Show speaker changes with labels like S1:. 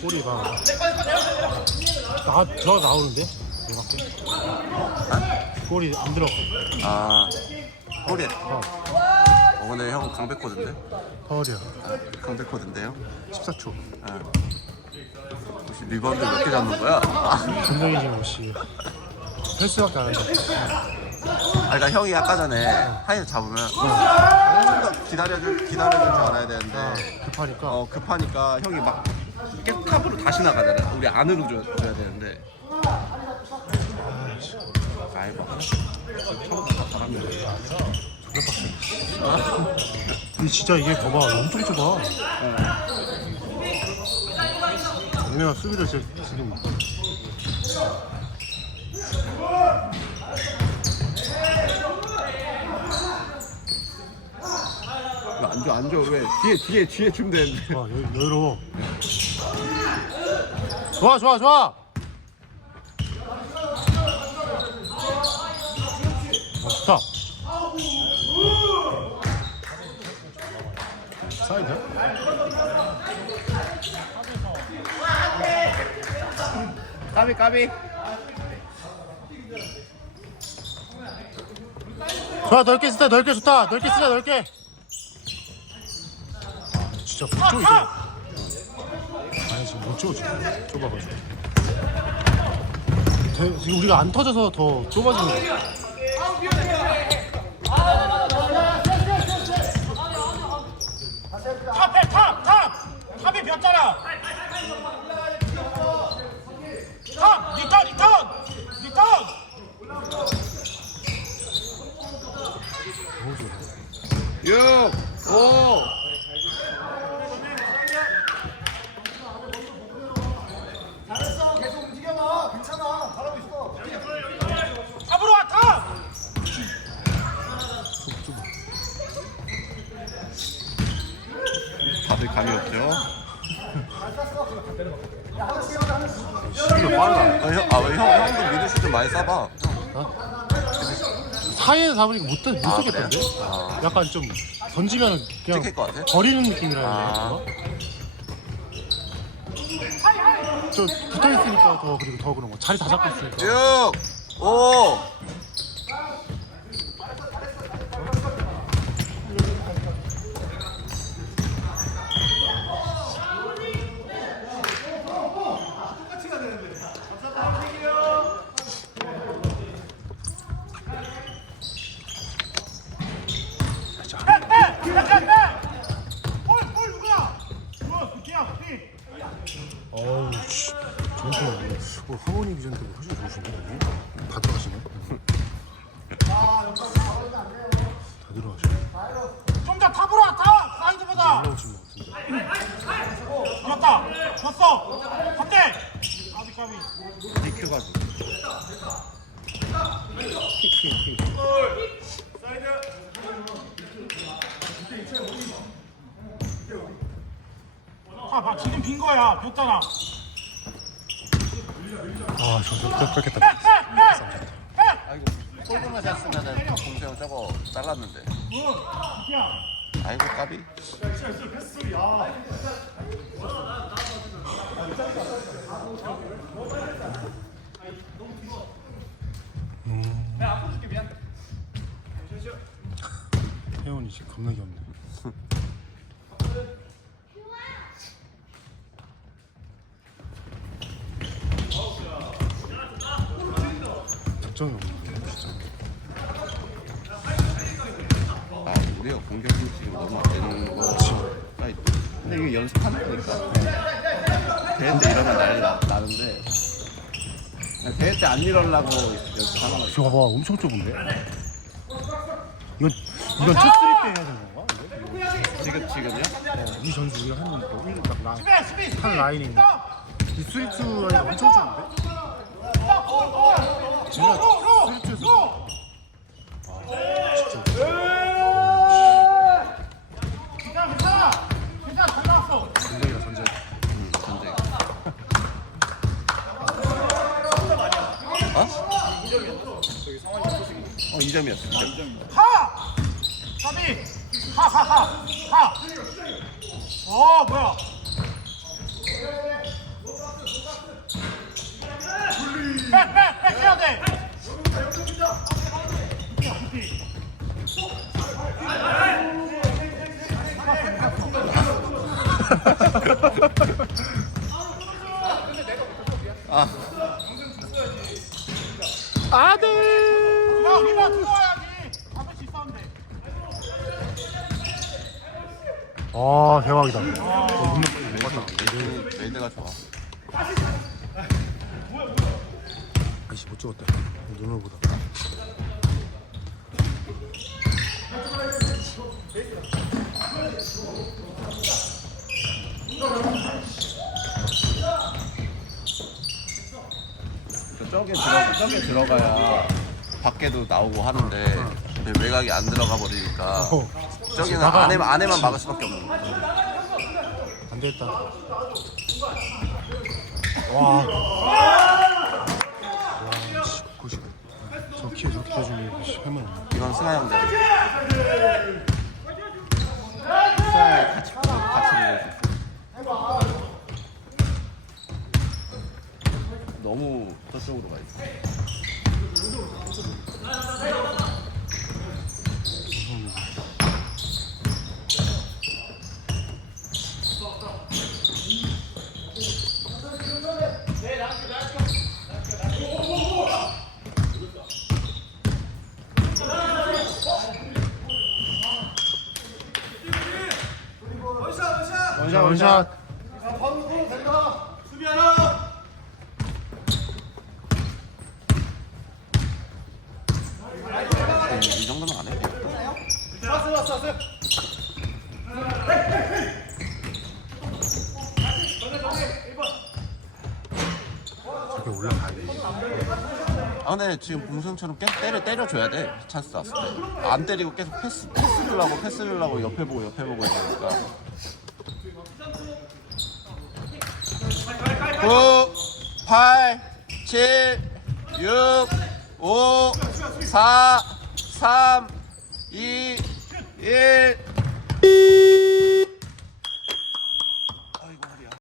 S1: 꼬리 봐. 나, 들어가 나오는데? 이렇게? 꼬리 안 들어가.
S2: 아 꼬리
S1: 어,
S2: 어 근데 형 강백호드인데?
S1: 파울이야.
S2: 강백호드인데요?
S1: 14초.
S2: 아. 혹시 리바운드 몇 개 잡는 거야? 아
S1: 분명히 지금 씨. 헬스밖에 안 한다.
S2: 그러니까 형이 아까 전에 하이를 잡으면 좀더 기다려줄 기다려줄 줄 알아야 되는데
S1: 급하니까.
S2: 어 급하니까 형이 막 계속 탑으로 다시 나가잖아. 우리 안으로 줘, 줘야 되는데. 처음부터 다 잘하면 돼.
S1: 근데 진짜 이게 봐봐. 엄청 좁아. 얘네가 수비를 지금.
S2: 앉아 앉아 왜 뒤에 뒤에 뒤에 주면 되는데.
S1: 와, 여, 여유로워. 좋아, 좋아, 좋아! 어, 좋다. 사이드야?
S2: 까비 까비.
S1: 좋아, 넓게 쓰다, 넓게 좋다. 넓게 쓰자, 넓게. 아, 진짜 못 줘, 이게. 지금. 좁아가지고. 대- 지금 우리가 안 터져서 더 좁아지는 거야. 탑해무 좋아.
S2: 6 5
S3: 탑으로 와 탑!
S2: 다들 감이 없죠?
S1: 시기가 빠르다.
S2: 아, 형, 아, 왜 형, 형도 미드 슛 좀 많이 쏴봐.
S1: 사이에서 잡으니까 못, 못
S2: 아,
S1: 쏘겠던데?
S2: 아.
S1: 약간 좀 던지면 그냥
S2: 찍힐 것 같아?
S1: 버리는 느낌이라 해야
S2: 아.
S1: 저 붙어 있으니까 더 그리고 더 그런 거 자리 다 잡고 있으니까
S2: 6 5
S3: 볼볼 누구야? 뭐 그냥 피
S1: 어우 씨 정신이 어, 하모니 기전도 훨씬 좋으신데 여기? 다 들어가시네 다 들어가시네
S3: 좀더 탑으로 와 탑! 사이드보다!
S1: 올라오신 것 같은데
S3: 비었다! 졌어! 반대! 까비 까비
S2: DQ 가지고.
S3: 봐 봐 지금 빈 거야 비었잖아
S1: 아저 뺏겠다
S2: 아이고, 꼴등만 잤으면은 공세형 저거 잘랐는데. 아이고, 까비.
S1: 혜원이 지금 겁나 귀엽네 득점이 없네 진짜
S2: 아, 우리가 공격이 지금 너무 안 되는 거. 아, 근데 이게 연습하는 거니까. 대회 때 이러면 난리 나, 나는데. 그냥 대회 때 안 이러려고 연습하는 거지.
S1: 저 봐봐 엄청 좁은데? 이건 이건 투쓰리 때 해야 되는 건가? 이거?
S2: 지금, 지금요?
S1: 어, 이 전수 우리가 하는 거 1, 딱
S3: 수비
S1: 한 라인이 있는 이 스리트 라인 엄청 좁은데?
S3: 어,
S2: 2점이었어, 2점.
S3: 하! 까비! 하하하! 하! 어 뭐야
S2: 아
S1: 아들.
S3: 야 우리가 들어와야지 한 번씩 싸면
S1: 돼아 대박이다.
S2: 메이드, 메이드가 좋아
S1: 아이씨 못 찍었다. 눈을 보다.
S2: 저게 들어 저게 들어가야 밖에도 나오고 하는데 근데 외곽이 안 들어가 버리니까
S1: 어.
S2: 저기는
S1: 나가.
S2: 안에만 안에만 막을 수밖에 없는 거야.
S1: 안 됐다. 와. 와, 씨, 90. 저 키에 해주면 씨, 해만 없네.
S2: 이건 승하 형제. 승하 같이 같이 수 있어. 너무 저쪽으로 가 있어.
S1: 원샷 원샷.
S2: 이 정도면 안 해.
S1: 저렇게 올라가야 돼.
S2: 아 근데 지금 계속 때려 때려줘야 돼 찬스 났을 때 안 때리고 계속 패스 패스를 하고 패스를 하고 옆에 보고 옆에 보고 이러니까 9 8 7 6 5 4 3 2 1